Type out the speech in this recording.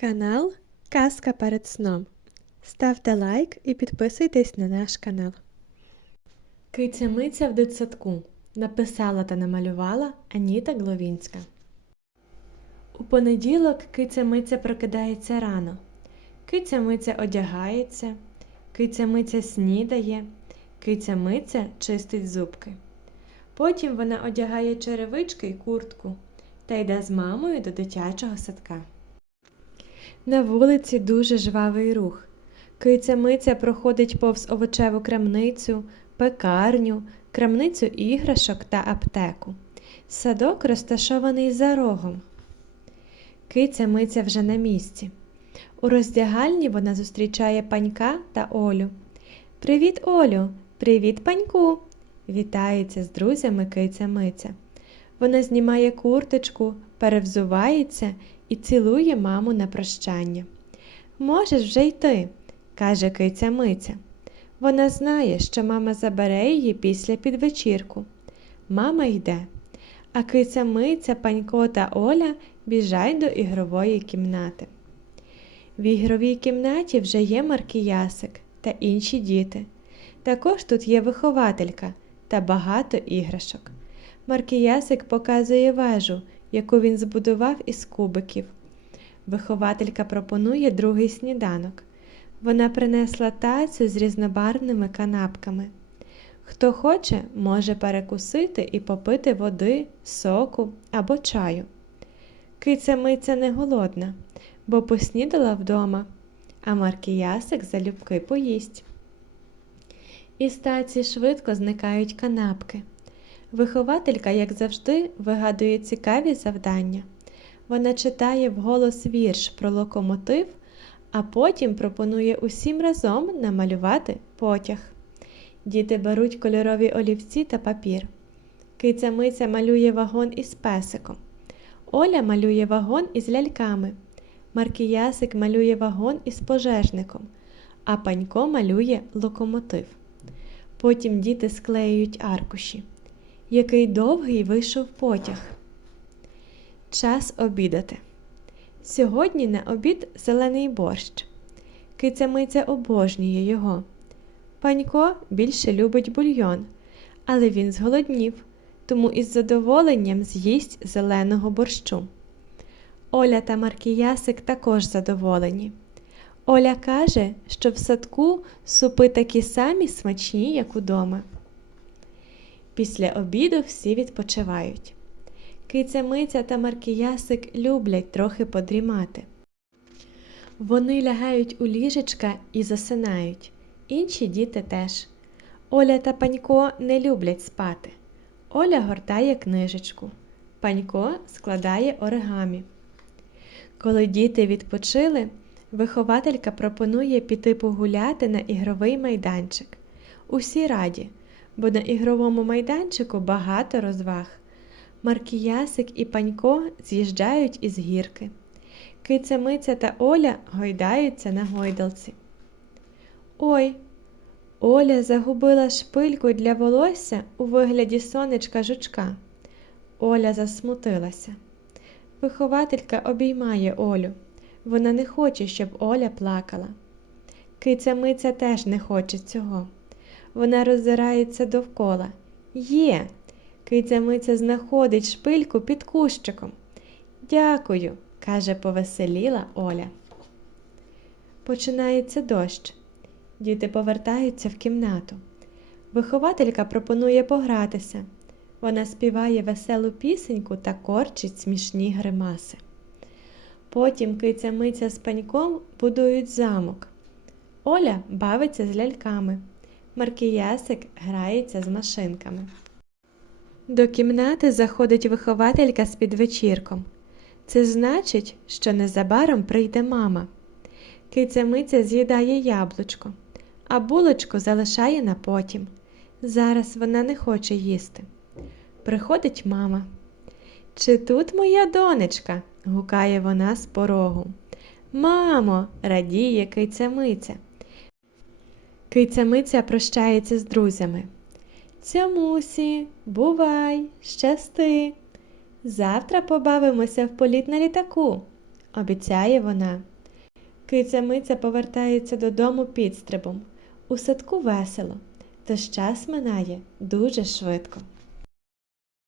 Канал Казка перед сном. Ставте лайк і підписуйтесь на наш канал. Киця Миця в дитсадку. Написала та намалювала Аніта Гловінська. У понеділок киця Миця прокидається рано. Киця Миця одягається, киця Миця снідає, киця Миця чистить зубки. Потім вона одягає черевички й куртку та йде з мамою до дитячого садка. На вулиці дуже жвавий рух. Киця Миця проходить повз овочеву крамницю, пекарню, крамницю іграшок та аптеку. Садок розташований за рогом. Киця Миця вже на місці. У роздягальні вона зустрічає панька та Олю. Привіт, Олю! Привіт, паньку! Вітається з друзями киця Миця. Вона знімає курточку, перевзувається і цілує маму на прощання. Можеш вже йти, каже киця Миця. Вона знає, що мама забере її після підвечірку. Мама йде, а киця Миця, панько та Оля біжать до ігрової кімнати. В ігровій кімнаті вже є Маркіясик та інші діти. Також тут є вихователька та багато іграшок. Маркіясик показує вежу, яку він збудував із кубиків. Вихователька пропонує другий сніданок. Вона принесла тацю з різнобарвними канапками. Хто хоче, може перекусити і попити води, соку або чаю. Киця Миця не голодна, бо поснідала вдома, а Маркіясик залюбки поїсть. Із таці швидко зникають канапки. Вихователька, як завжди, вигадує цікаві завдання. Вона читає вголос вірш про локомотив, а потім пропонує усім разом намалювати потяг. Діти беруть кольорові олівці та папір. Киця Миця малює вагон із песиком. Оля малює вагон із ляльками. Маркіясик малює вагон із пожежником, а панько малює локомотив. Потім діти склеюють аркуші. Який довгий вийшов потяг. Час обідати. Сьогодні на обід зелений борщ. Киця Миця обожнює його. Панько більше любить бульйон, але він зголоднів, тому із задоволенням з'їсть зеленого борщу. Оля та Маркіясик також задоволені. Оля каже, що в садку супи такі самі смачні, як удома. Після обіду всі відпочивають. Киця Миця та Маркіясик люблять трохи подрімати. Вони лягають у ліжечка і засинають. Інші діти теж. Оля та Панько не люблять спати. Оля гортає книжечку. Панько складає оригамі. Коли діти відпочили, вихователька пропонує піти погуляти на ігровий майданчик. Усі раді, бо на ігровому майданчику багато розваг. Маркіясик і панько з'їжджають із гірки. Киця Миця та Оля гойдаються на гойдалці. Ой, Оля загубила шпильку для волосся у вигляді сонечка жучка. Оля засмутилася. Вихователька обіймає Олю. Вона не хоче, щоб Оля плакала. Киця Миця теж не хоче цього. Вона роззирається довкола. Є. Киця Миця знаходить шпильку під кущиком. Дякую, каже повеселіла Оля. Починається дощ. Діти повертаються в кімнату. Вихователька пропонує погратися. Вона співає веселу пісеньку та корчить смішні гримаси. Потім киця Миця з паньком будують замок. Оля бавиться з ляльками. Маркіясик грається з машинками. До кімнати заходить вихователька з підвечірком. Це значить, що незабаром прийде мама. Киця Миця з'їдає яблучко, а булочку залишає на потім. Зараз вона не хоче їсти. Приходить мама. Чи тут моя донечка? гукає вона з порогу. Мамо, радіє киця Миця. Киця Миця прощається з друзями. Цьомусі, бувай, щасти. Завтра побавимося в політ на літаку, обіцяє вона. Киця Миця повертається додому підстрибом. У садку весело, тож час минає дуже швидко.